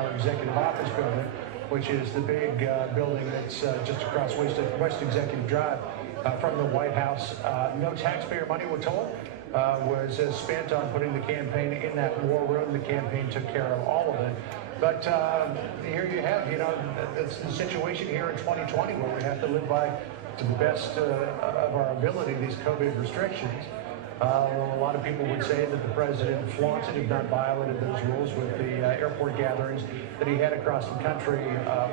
now Executive Office Building, which is the big building that's just across West Executive Drive from the White House. No taxpayer money, we're told, was spent on putting the campaign in that war room. The campaign took care of all of it. But here you have, it's the situation here in 2020 where we have to live by, to the best of our ability, these COVID restrictions. A lot of people would say that the president flaunted, if not violated, those rules with the airport gatherings that he had across the country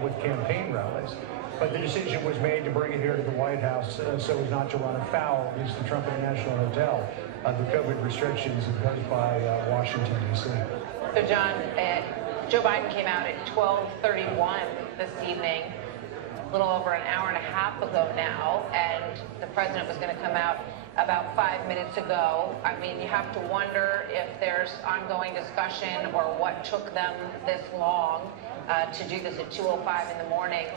with campaign rallies. But the decision was made to bring it here to the White House so as not to run afoul, at least the Trump International Hotel, of the COVID restrictions imposed by Washington, D.C. So, John, Joe Biden came out at 12:31 this evening, a little over an hour and a half ago now, and the president was going to come out about 5 minutes ago. I mean, you have to wonder if there's ongoing discussion or what took them this long to do this at 2:05 in the morning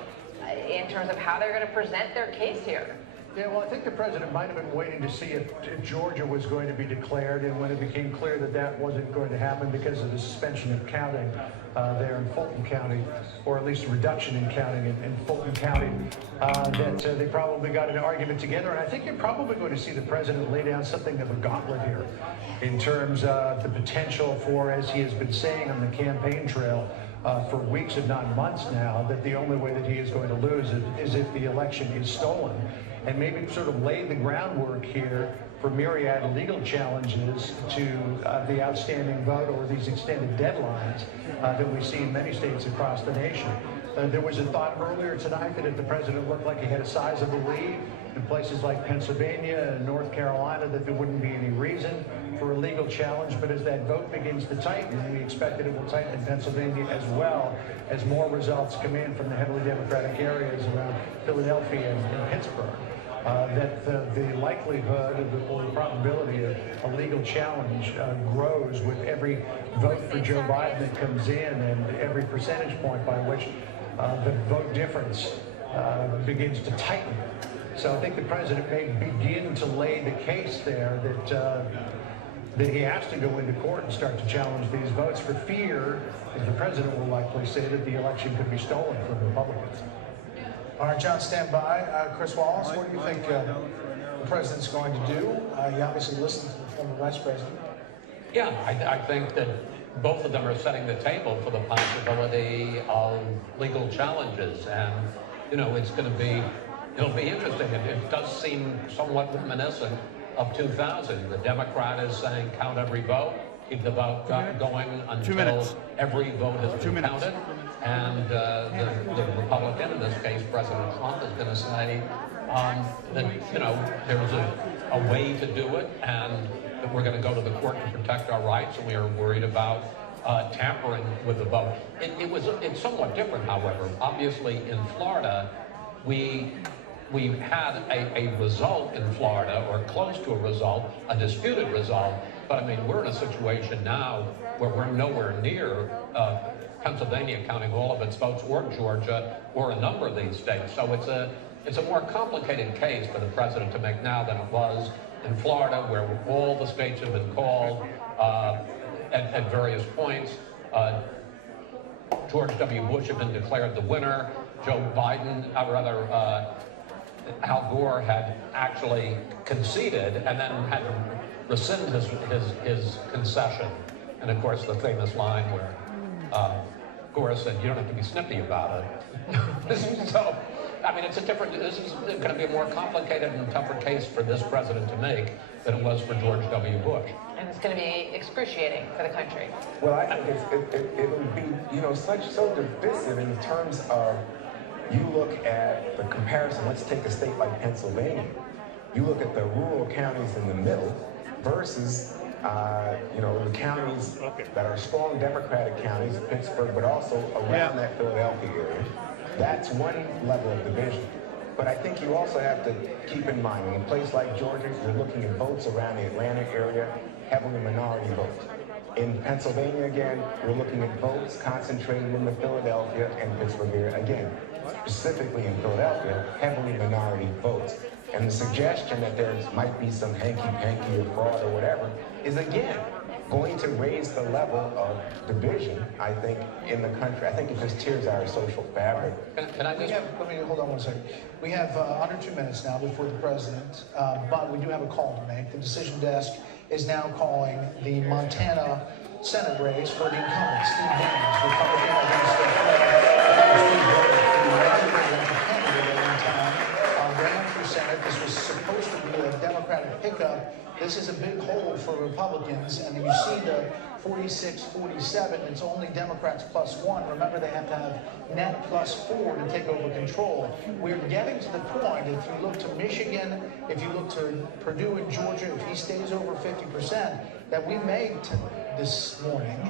in terms of how they're going to present their case here. Yeah, well, I think the president might have been waiting to see if Georgia was going to be declared, and when it became clear that that wasn't going to happen because of the suspension of counting there in Fulton County, or at least a reduction in counting in Fulton County, that they probably got an argument together. And I think you're probably going to see the president lay down something of a gauntlet here in terms of the potential for, as he has been saying on the campaign trail, for weeks, if not months now, that the only way that he is going to lose is if the election is stolen. And maybe sort of lay the groundwork here for myriad legal challenges to the outstanding vote or these extended deadlines that we see in many states across the nation. There was a thought earlier tonight that if the president looked like he had a sizable lead in places like Pennsylvania and North Carolina, that there wouldn't be any reason for a legal challenge. But as that vote begins to tighten, and we expect that it will tighten in Pennsylvania as well, as more results come in from the heavily Democratic areas around Philadelphia and Pittsburgh, that the likelihood or the probability of a legal challenge grows with every vote for Joe Biden that comes in, and every percentage point by which the vote difference begins to tighten. So I think the president may begin to lay the case there that he has to go into court and start to challenge these votes for fear, as the president will likely say, that the election could be stolen from Republicans. All right, John, stand by. Chris Wallace, what do you think the president's going to do? He obviously listened to the former vice president. Yeah, I think that both of them are setting the table for the possibility of legal challenges. And, it's going to be, it'll be interesting. It does seem somewhat reminiscent of 2000. The Democrat is saying count every vote, keep the vote going until every vote has been counted. And the Republican, in this case President Trump, is going to say that there's a way to do it, and that we're going to go to the court to protect our rights, and we are worried about tampering with the vote. It's somewhat different, however. Obviously, in Florida, we had a result in Florida, or close to a result, a disputed result. But I mean, we're in a situation now where we're nowhere near Pennsylvania counting all of its votes, or Georgia, or a number of these states. So it's a more complicated case for the president to make now than it was in Florida, where all the states have been called at various points. George W. Bush had been declared the winner. Joe Biden, or rather, Al Gore had actually conceded and then had to rescind his concession. And of course, the famous line where Gore said, "You don't have to be snippy about it." So, I mean, this is going to be a more complicated and tougher case for this president to make than it was for George W. Bush. And it's going to be excruciating for the country. Well, I think it would be, so divisive in terms of, you look at the comparison. Let's take a state like Pennsylvania. You look at the rural counties in the middle versus the counties that are strong Democratic counties, Pittsburgh, but also around that Philadelphia area. That's one level of division. But I think you also have to keep in mind, in a place like Georgia, you're looking at votes around the Atlanta area, heavily minority votes. In Pennsylvania, again, we're looking at votes concentrated in the Philadelphia and Pittsburgh area. Again, specifically in Philadelphia, heavily minority votes. And the suggestion that there might be some hanky-panky or fraud or whatever is, again, going to raise the level of division, I think, in the country. I think it just tears our social fabric. Can I just... Let me hold on one second. We have under 2 minutes now before the president, but we do have a call to make. The decision desk is now calling the Montana Senate race for the incumbent, Steve Daines, Republican against Steve Daines, the presidential candidate at one time, ran for Senate. This was supposed to be a Democratic pickup. This is a big hole for Republicans, and you see the 46-47, it's only Democrats +1. Remember, they have to have net +4 to take over control. We're getting to the point, if you look to Michigan, if you look to Purdue and Georgia, if he stays over 50%, that we may, this morning,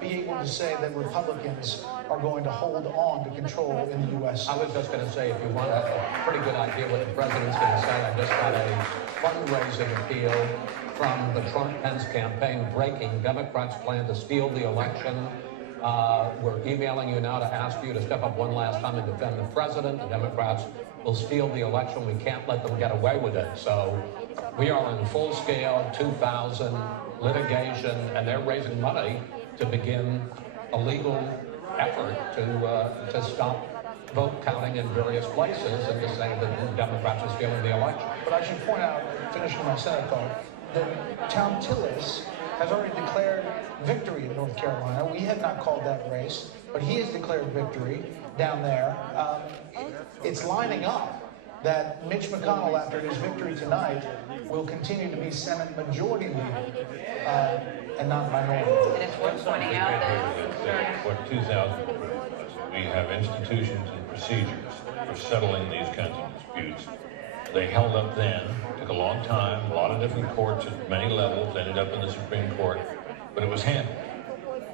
be able to say that Republicans are going to hold on to control in the U.S. I was just going to say, if you want a pretty good idea what the president's going to say, I just got a fundraising appeal from the Trump-Pence campaign breaking. Democrats plan to steal the election. We're emailing you now to ask you to step up one last time and defend the president. The Democrats will steal the election. We can't let them get away with it. So we are in full-scale 2000 litigation, and they're raising money to begin a legal effort to stop vote counting in various places and to say that the Democrats are stealing the election. But I should point out, finishing my Senate thought, that Tom Tillis has already declared victory in North Carolina. We had not called that race, but he has declared victory down there. It's lining up that Mitch McConnell, after his victory tonight, will continue to be Senate Majority Leader and not minority. And it's worth pointing out that What 2000 was, we have institutions and procedures for settling these kinds of disputes. They held up then, took a long time, a lot of different courts at many levels, ended up in the Supreme Court, but it was handled.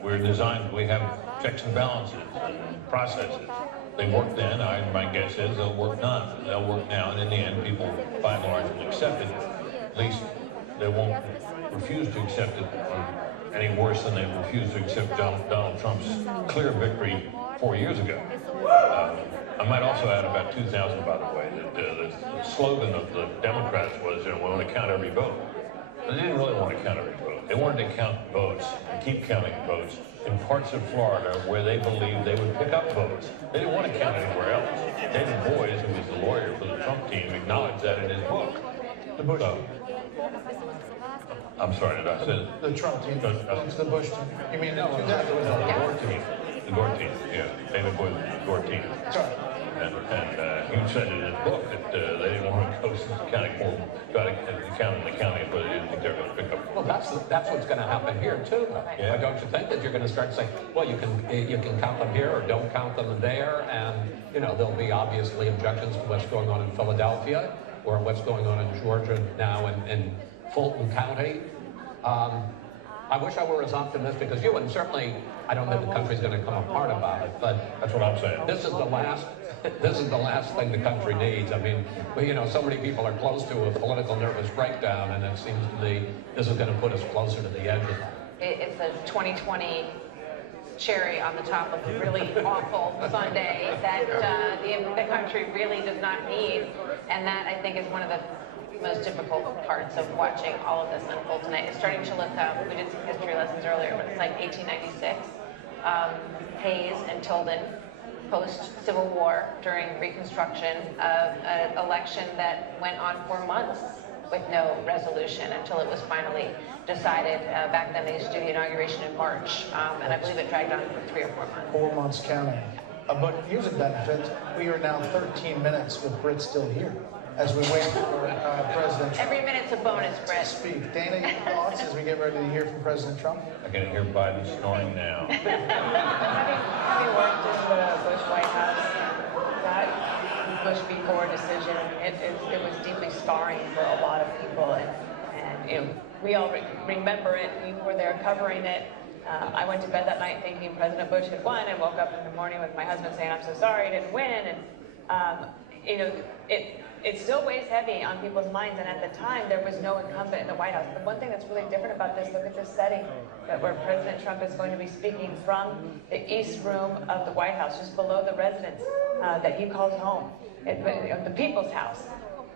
We're designed, we have checks and balances and processes. They worked then, my guess is they'll work now. They'll work now, and in the end, people by and large will accept it. At least they won't refuse to accept it any worse than they refused to accept Donald Trump's clear victory 4 years ago. I might also add about 2000, by the way, that the slogan of the Democrats was, we want to count every vote. But they didn't really want to count every vote. They wanted to count votes and keep counting votes in parts of Florida where they believed they would pick up votes. They didn't want to count anywhere else. David Boies, who was the lawyer for the Trump team, acknowledged that in his book. The Bush team. I'm sorry, did I say The Trump team. It's the Bush team. You mean No, it was the Gore team. the Gore team? Yeah, David Boies was the Gore team. Sorry. And he said in his book that they didn't want to go counting more, try to count in the county, but they didn't think they were going to pick up. Well, that's what's going to happen here too. Yeah. Don't you think that you're going to start saying, well, you can count them here or don't count them there, and there'll be obviously objections to what's going on in Philadelphia or what's going on in Georgia now in Fulton County. I wish I were as optimistic as you, and certainly I don't think the country's going to come apart about it. But That's what I'm saying. this is the last thing the country needs. I mean, so many people are close to a political nervous breakdown, and it seems to me this is going to put us closer to the edge of that. it's a 2020 cherry on the top of a really awful Sunday that the country really does not need. And that, I think, is one of the most difficult parts of watching all of this unfold tonight. It's starting to look, we did some history lessons earlier, but it's like 1896, Hayes and Tilden, post-Civil War, during Reconstruction, of an election that went on for months with no resolution until it was finally decided. Back then they used to do the inauguration in March, and I believe it dragged on for 3 or 4 months. 4 months counting. But here's a benefit. We are now 13 minutes with Britt still here as we wait for President Trump Every minute's a bonus, to Britt. speak. Dana, your thoughts as we get ready to hear from President Trump? I can hear Biden snoring now. Having worked in the Bush White House, that Bush v. Gore decision, it was deeply scarring for a lot of people, and we all remember it. We were there covering it. I went to bed that night thinking President Bush had won, and woke up in the morning with my husband saying, "I'm so sorry, I didn't win." And it still weighs heavy on people's minds, and at the time there was no incumbent in the White House. But one thing that's really different about this, look at this setting, where President Trump is going to be speaking from the East Room of the White House, just below the residence that he calls home, the People's House.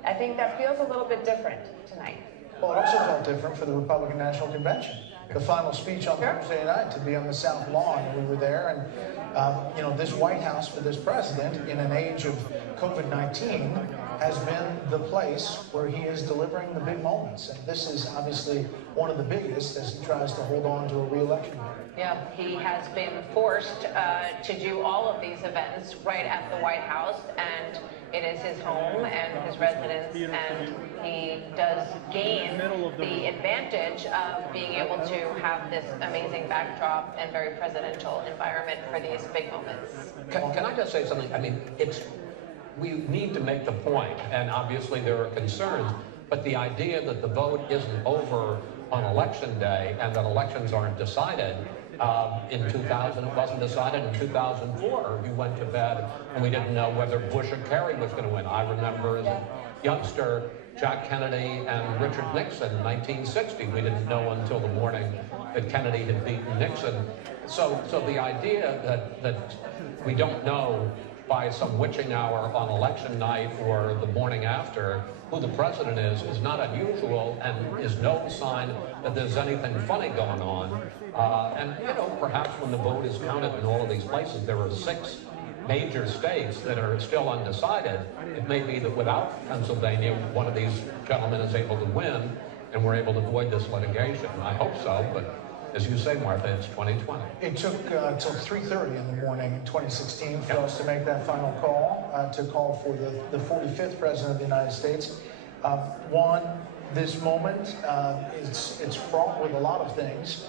I think that feels a little bit different tonight. Well, it also felt different for the Republican National Convention. the final speech on Thursday night to be on the South Lawn. We were there, and you know, this White House for this president, in an age of COVID-19, has been the place where he is delivering the big moments. And this is obviously one of the biggest as he tries to hold on to a re-election. Yeah, he has been forced to do all of these events right at the White House, and it is his home and his residence, and he does gain the advantage of being able to have this amazing backdrop and very presidential environment for these big moments. Can I just say something? I mean, we need to make the point, and obviously there are concerns, but the idea that the vote isn't over on election day and that elections aren't decided, in 2000, it wasn't decided. In 2004, we went to bed and we didn't know whether Bush or Kerry was going to win. I remember as a youngster, Jack Kennedy and Richard Nixon in 1960. We didn't know until the morning that Kennedy had beaten Nixon. So the idea that we don't know by some witching hour on election night or the morning after who the president is not unusual and is no sign that there's anything funny going on. And, you know, perhaps when the vote is counted in all of these places, there are 6 major states that are still undecided. It may be that without Pennsylvania, one of these gentlemen is able to win and we're able to avoid this litigation. I hope so, but as you say, Martha, it's 2020. It took till 3:30 in the morning in 2016 for us to make that final call, to call for the 45th President of the United States. Juan, this moment, it's fraught with a lot of things,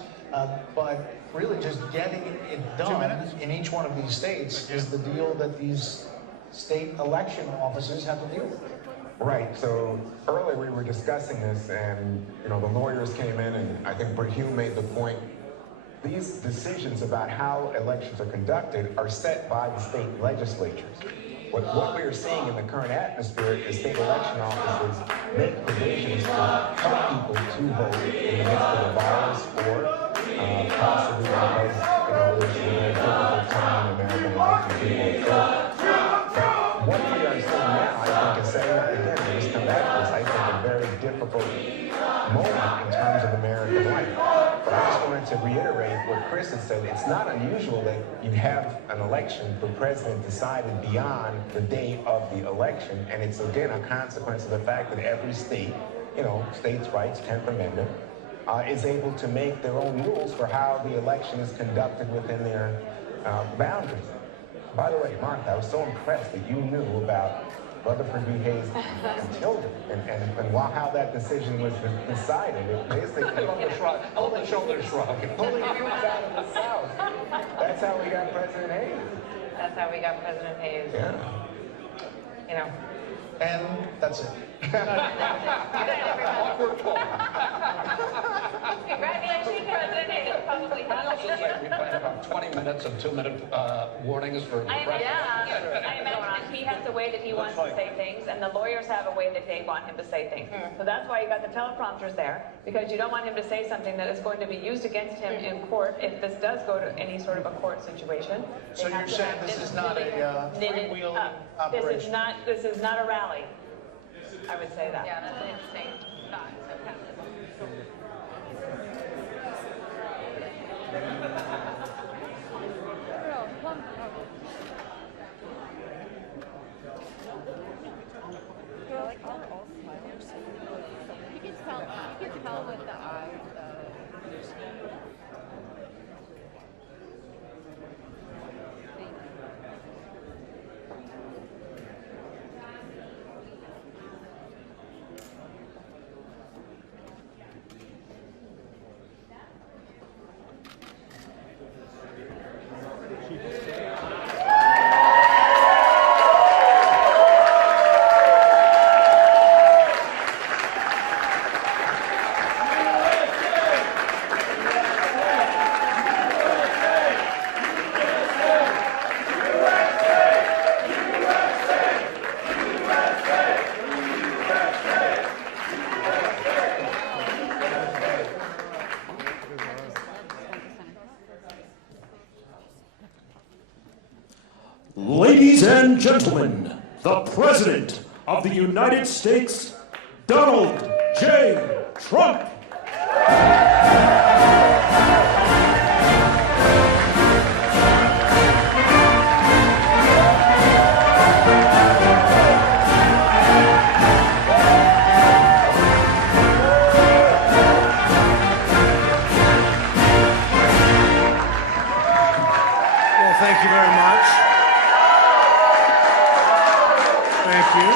but really just getting it done in each one of these states is the deal that these state election offices have to deal with. Right, so earlier we were discussing this, and you know, the lawyers came in, and I think Bert Hume made the point. These decisions about how elections are conducted are set by the state legislatures. What we are seeing in the current atmosphere is state election offices make provisions to help people to vote in the midst of the virus, or possibly because it's a very difficult time in American life and people are sick. What we are seeing now, I think, is setting up again, to just come back to this, I think, a very difficult moment in terms of American life. But I just wanted to reiterate what Chris had said. It's not unusual that you have an election for president decided beyond the day of the election, and it's again a consequence of the fact that every state, you know, states' rights, 10th Amendment, is able to make their own rules for how the election is conducted within their boundaries. By the way, Martha, I was so impressed that you knew about Rutherford B. Hayes and Tilden, and while how that decision was decided, it basically Hold the shoulder shrug. pulling troops out of the South. That's how we got President Hayes. That's how we got President Hayes. Yeah. You know. And that's it. Awkward pause. Congratulations, President Hayes. Probably I also say we plan about 20 minutes and 2-minute warnings for the president. I imagine he has a way that he wants to say things, and the lawyers have a way that they want him to say things. So that's why you got the teleprompters there, because you don't want him to say something that is going to be used against him in court if this does go to any sort of a court situation. So you're saying this is not a freewheeling operation? This is not a rally. I would say that. Yeah, that's an interesting thought. You can tell with the eyes. Ladies and gentlemen, the President of the United States, Donald J. Trump. thank you very much. Thank you.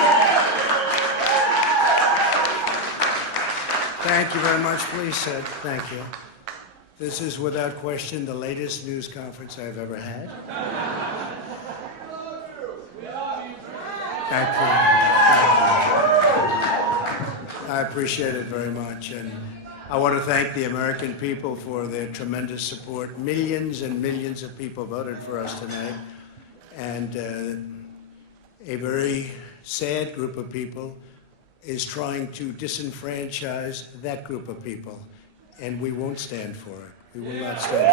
Thank you very much. Please sit. Thank you. This is without question the latest news conference I've ever had. Thank you. I appreciate it very much. And I want to thank the American people for their tremendous support. Millions and millions of people voted for us tonight. And a very sad group of people is trying to disenfranchise that group of people. And we won't stand for it. We will not stand for it.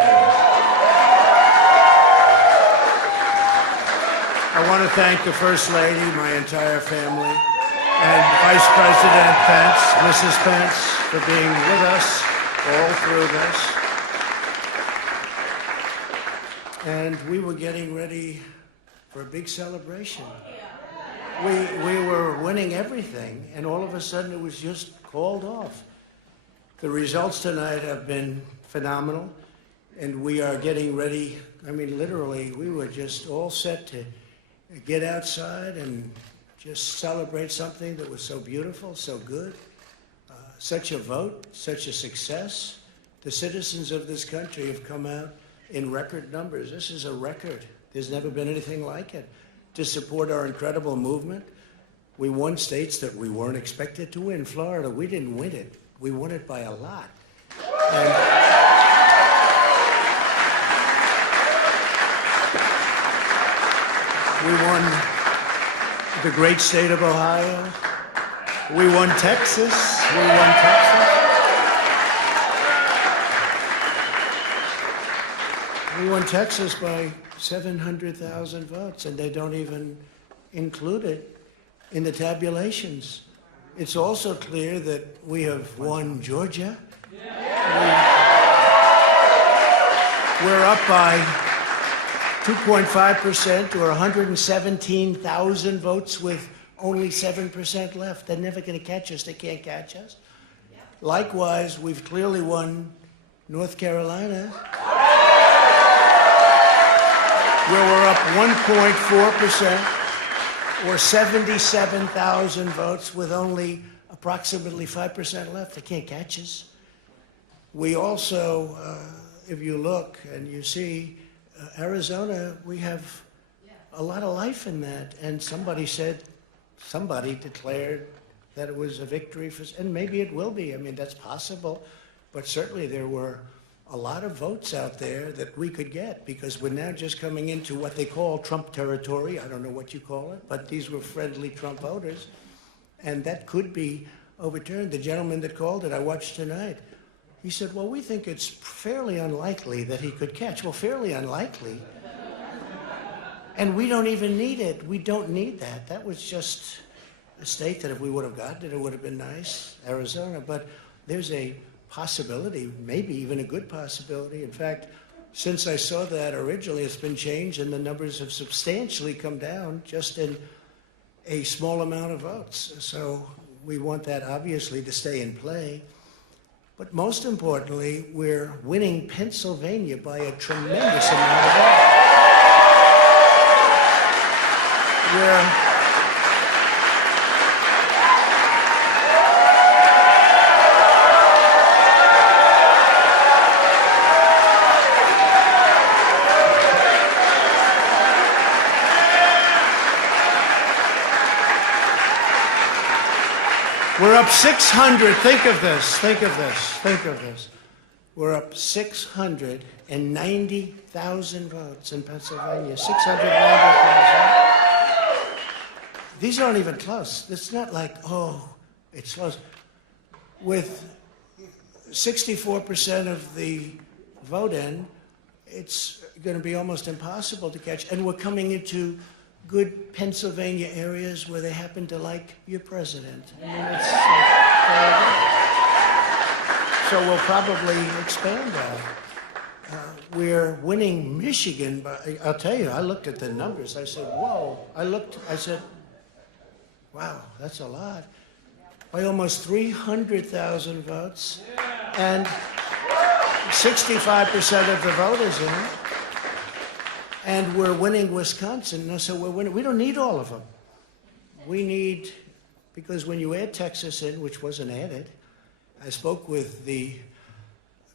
I want to thank the First Lady, my entire family, and Vice President Pence, Mrs. Pence, for being with us all through this. And we were getting ready for a big celebration. We were winning everything, and all of a sudden it was just called off. The results tonight have been phenomenal, and we are getting ready. I mean, literally, we were just all set to get outside and just celebrate something that was so beautiful, so good. Such a vote, such a success. The citizens of this country have come out in record numbers. This is a record. There's never been anything like it. To support our incredible movement. We won states that we weren't expected to win. Florida, we didn't win it. We won it by a lot. And we won the great state of Ohio. We won Texas. We won Texas. We won Texas by 700,000 votes, and they don't even include it in the tabulations. It's also clear that we have won Georgia. We're up by 2.5% or 117,000 votes with only 7% left. They're never going to catch us. They can't catch us. Likewise, we've clearly won North Carolina, where we're up 1.4% or 77,000 votes with only approximately 5% left. They can't catch us. We also, if you look and you see, Arizona, we have a lot of life in that. And somebody declared that it was a victory for, and maybe it will be. I mean, that's possible. But certainly there were a lot of votes out there that we could get because we're now just coming into what they call Trump territory. I don't know what you call it, but these were friendly Trump voters. And that could be overturned. The gentleman that called it, I watched tonight, he said, well, we think it's fairly unlikely that he could catch. Well, fairly unlikely. And we don't even need it. We don't need that. That was just a state that if we would have gotten it, it would have been nice, Arizona. But there's a possibility, maybe even a good possibility. In fact, since I saw that originally, it's been changed and the numbers have substantially come down just in a small amount of votes. So we want that obviously to stay in play. But most importantly, we're winning Pennsylvania by a tremendous amount of votes. We're up 600. Think of this. Think of this. Think of this. We're up 690,000 votes in Pennsylvania. 690,000. These aren't even close. It's not like, oh, it's close. With 64% of the vote in, it's going to be almost impossible to catch. And we're coming into good Pennsylvania areas where they happen to like your president. I mean, it's so we'll probably expand that. We're winning Michigan, but I'll tell you, I looked at the numbers. I said, whoa. I said, wow, that's a lot. By almost 300,000 votes, and 65% of the vote is in. And we're winning Wisconsin, so we're winning. We don't need all of them. We need, because when you add Texas in, which wasn't added, I spoke with the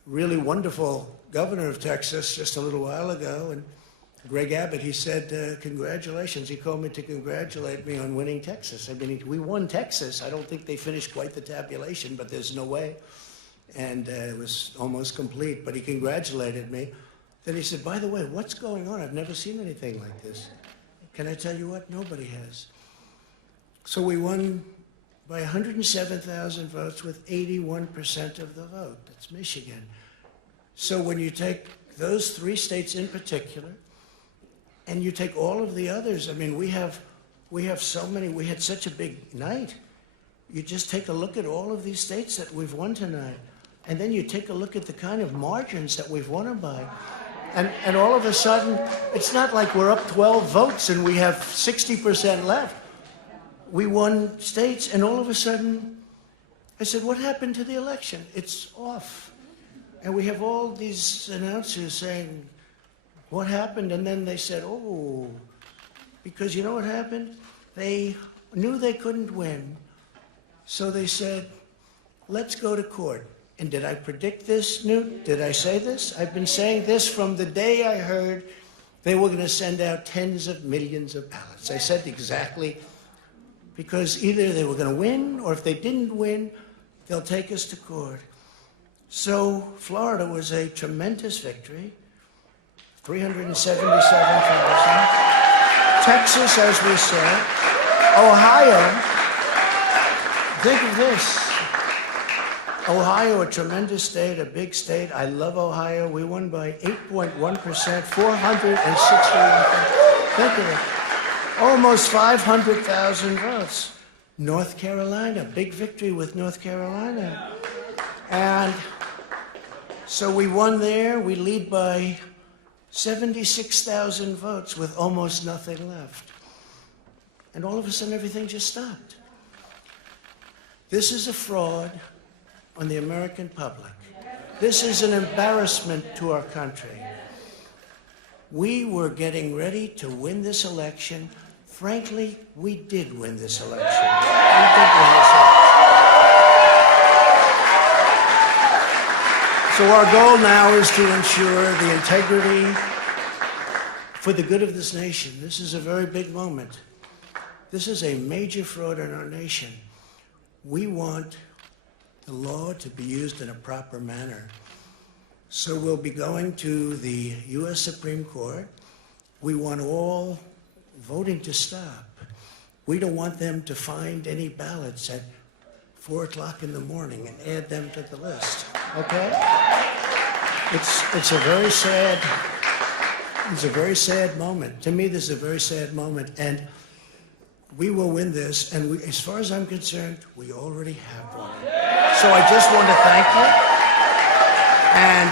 really wonderful governor of Texas just a little while ago, and Greg Abbott, he said, congratulations. He called me to congratulate me on winning Texas. I mean, we won Texas. I don't think they finished quite the tabulation, but there's no way. And it was almost complete, but he congratulated me. Then he said, by the way, what's going on? I've never seen anything like this. Can I tell you what? Nobody has. So we won by 107,000 votes with 81% of the vote. That's Michigan. So when you take those 3 states in particular, and you take all of the others, I mean, we have so many, we had such a big night. You just take a look at all of these states that we've won tonight, and then you take a look at the kind of margins that we've won them by. And all of a sudden, it's not like we're up 12 votes and we have 60% left. We won states, and all of a sudden, I said, what happened to the election? It's off. And we have all these announcers saying, what happened? And then they said, oh, because you know what happened? They knew they couldn't win. So they said, let's go to court. And did I predict this, Newt? Did I say this? I've been saying this from the day I heard they were going to send out tens of millions of ballots. I said exactly, because either they were going to win, or if they didn't win, they'll take us to court. So Florida was a tremendous victory. 377,000. Texas, as we said. Ohio, think of this. Ohio, a tremendous state, a big state. I love Ohio. We won by 8.1%, 461,000. Think of it. Almost 500,000 votes. North Carolina, big victory with North Carolina. And so we won there. We lead by 76,000 votes with almost nothing left. And all of a sudden, everything just stopped. This is a fraud on the American public. This is an embarrassment to our country. We were getting ready to win this election. Frankly, we did win this election. We did win this election. So our goal now is to ensure the integrity for the good of this nation. This is a very big moment. This is a major fraud in our nation. We want the law to be used in a proper manner. So we'll be going to the U.S. Supreme Court. We want all voting to stop. We don't want them to find any ballots at 4 o'clock in the morning and add them to the list, okay? It's a very sad moment. To me, this is a very sad moment, and we will win this, and we, as far as I'm concerned, we already have won. So I just want to thank you, and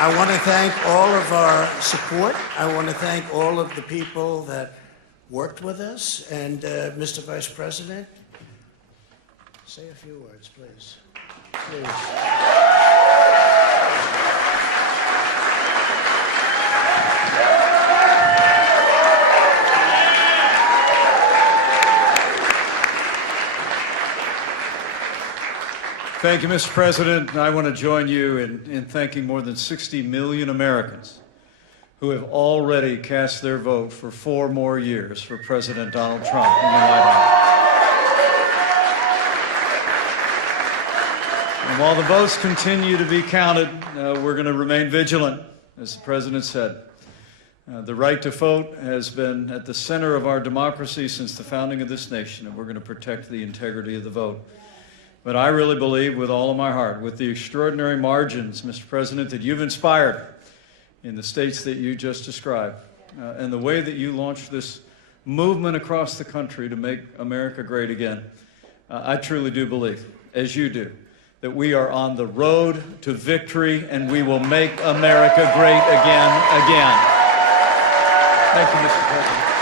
I want to thank all of our support. I want to thank all of the people that worked with us, and Mr. Vice President, say a few words, please. Please. Thank you, Mr. President. I want to join you in thanking more than 60 million Americans who have already cast their vote for 4 more years for President Donald Trump in the White House. And while the votes continue to be counted, we're going to remain vigilant, as the President said. The right to vote has been at the center of our democracy since the founding of this nation, and we're going to protect the integrity of the vote. But I really believe with all of my heart, with the extraordinary margins, Mr. President, that you've inspired in the states that you just described, and the way that you launched this movement across the country to make America great again, I truly do believe, as you do, that we are on the road to victory and we will make America great again. Thank you, Mr. President.